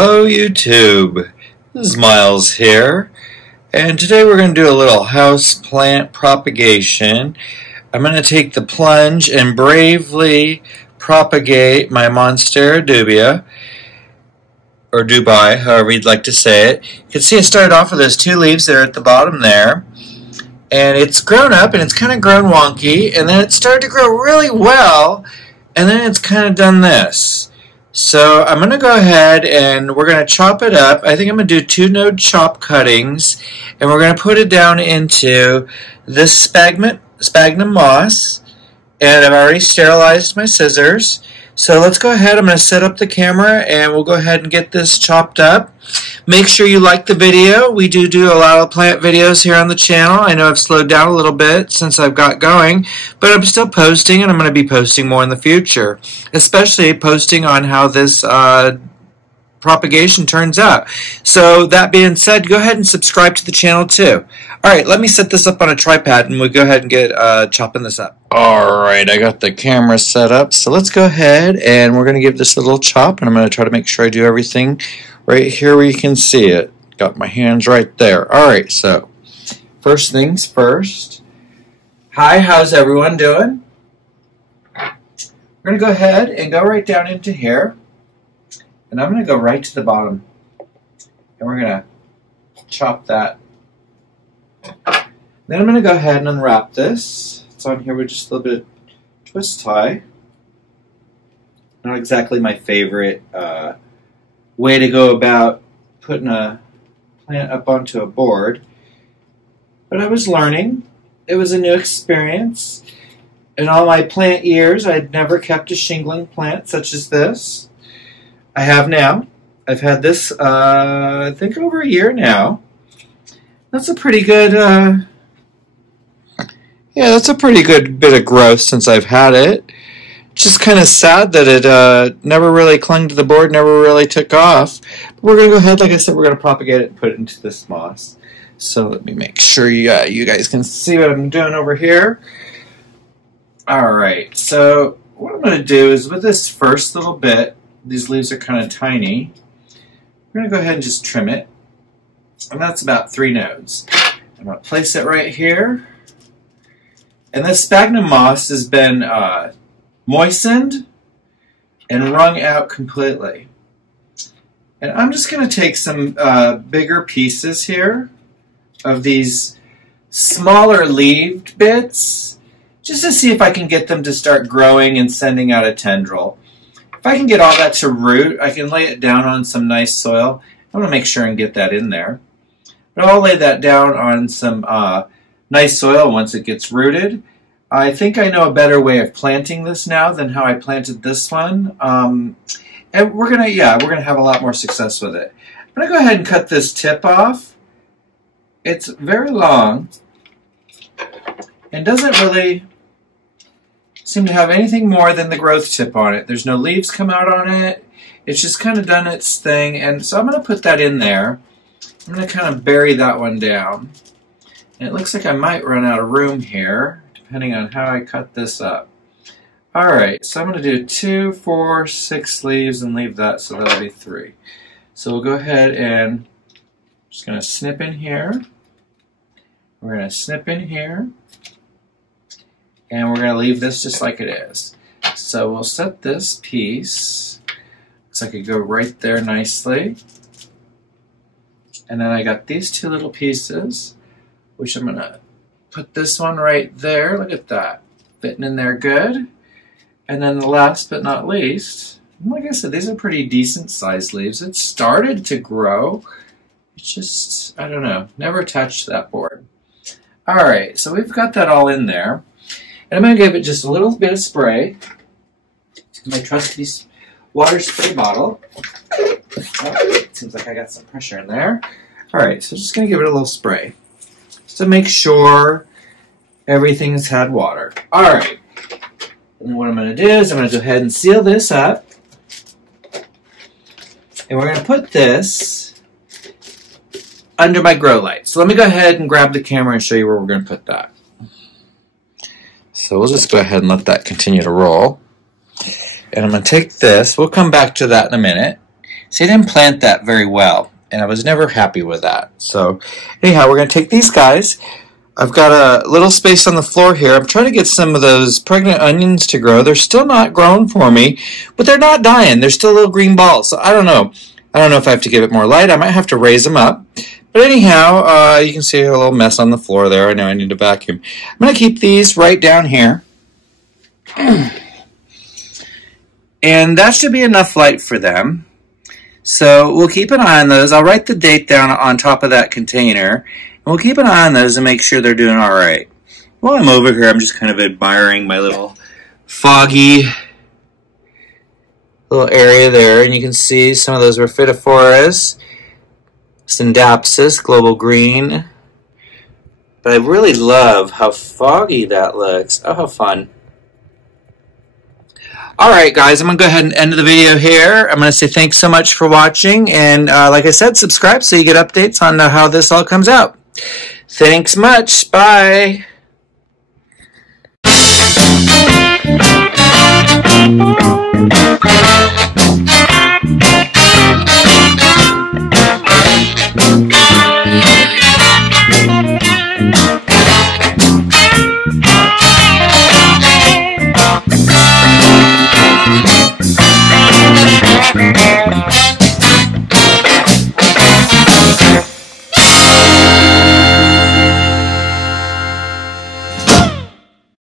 Hello YouTube, this is Miles here, and today we're going to do a little house plant propagation. I'm going to take the plunge and bravely propagate my monstera dubia, or dubai, however you'd like to say it. You can see I started off with those two leaves there at the bottom there, and it's grown up and it's kind of grown wonky, and then it started to grow really well, and then it's kind of done this. So I'm going to go ahead and we're going to chop it up. I think I'm going to do 2-node chop cuttings, and we're going to put it down into this sphagnum moss, and I've already sterilized my scissors. So let's go ahead. I'm going to set up the camera and we'll go ahead and get this chopped up. Make sure you like the video. We do a lot of plant videos here on the channel. I know I've slowed down a little bit since I've got going, but I'm still posting, and I'm going to be posting more in the future, especially posting on how this propagation turns out. So that being said, go ahead and subscribe to the channel too. Alright, let me set this up on a tripod and we'll go ahead and get chopping this up. Alright, I got the camera set up, so let's go ahead and we're going to give this a little chop, and I'm going to try to make sure I do everything right here where you can see it. Got my hands right there. Alright, so first things first. Hi, how's everyone doing? We're going to go ahead and go right down into here. And I'm going to go right to the bottom, and we're going to chop that. Then I'm going to go ahead and unwrap this. It's on here with just a little bit of twist tie. Not exactly my favorite way to go about putting a plant up onto a board, but I was learning. It was a new experience. In all my plant years, I'd never kept a shingling plant such as this. I have now. I've had this, I think, over a year now. That's a pretty good, yeah, that's a pretty good bit of growth since I've had it. Just kind of sad that it never really clung to the board, never really took off. But we're going to go ahead, like I said, we're going to propagate it and put it into this moss. So let me make sure you guys can see what I'm doing over here. Alright, so what I'm going to do is with this first little bit, these leaves are kind of tiny, we're going to go ahead and just trim it. And that's about 3 nodes. I'm going to place it right here. And this sphagnum moss has been moistened and wrung out completely. And I'm just going to take some bigger pieces here of these smaller leaved bits, just to see if I can get them to start growing and sending out a tendril. If I can get all that to root, I can lay it down on some nice soil. I want to make sure and get that in there. But I'll lay that down on some nice soil once it gets rooted. I think I know a better way of planting this now than how I planted this one. And we're gonna have a lot more success with it. I'm gonna go ahead and cut this tip off. It's very long and doesn't really seem to have anything more than the growth tip on it. There's no leaves come out on it. It's just kind of done its thing, and so I'm going to put that in there. I'm going to kind of bury that one down. And it looks like I might run out of room here, depending on how I cut this up. Alright, so I'm going to do 2, 4, 6 leaves and leave that, so that'll be 3. So we'll go ahead and just going to snip in here. We're going to snip in here. And we're going to leave this just like it is. So we'll set this piece. Looks like it go right there nicely. And then I got these 2 little pieces, which I'm going to put this one right there. Look at that. Fitting in there good. And then the last but not least, like I said, these are pretty decent sized leaves. It started to grow. It's just, I don't know, never touched that board. Alright, so we've got that all in there. And I'm going to give it just a little bit of spray. My trusty water spray bottle. Oh, it seems like I got some pressure in there. Alright, so just going to give it a little spray, just to make sure everything's had water. Alright, and then what I'm going to do is I'm going to go ahead and seal this up. And we're going to put this under my grow light. So let me go ahead and grab the camera and show you where we're going to put that. So we'll just go ahead and let that continue to roll. And I'm going to take this. We'll come back to that in a minute. See, I didn't plant that very well, and I was never happy with that. So anyhow, we're going to take these guys. I've got a little space on the floor here. I'm trying to get some of those pregnant onions to grow. They're still not growing for me, but they're not dying. They're still little green balls. So I don't know. I don't know if I have to give it more light. I might have to raise them up. But anyhow, you can see a little mess on the floor there. I know I need to vacuum. I'm going to keep these right down here. And that should be enough light for them. So we'll keep an eye on those. I'll write the date down on top of that container. And we'll keep an eye on those and make sure they're doing all right. While I'm over here, I'm just kind of admiring my little foggy little area there. And you can see some of those Rhaphidophorus, Syndapsis, Global Green. But I really love how foggy that looks. Oh, how fun. Alright guys, I'm going to go ahead and end the video here. I'm going to say thanks so much for watching, and like I said, subscribe so you get updates on how this all comes out. Thanks much. Bye.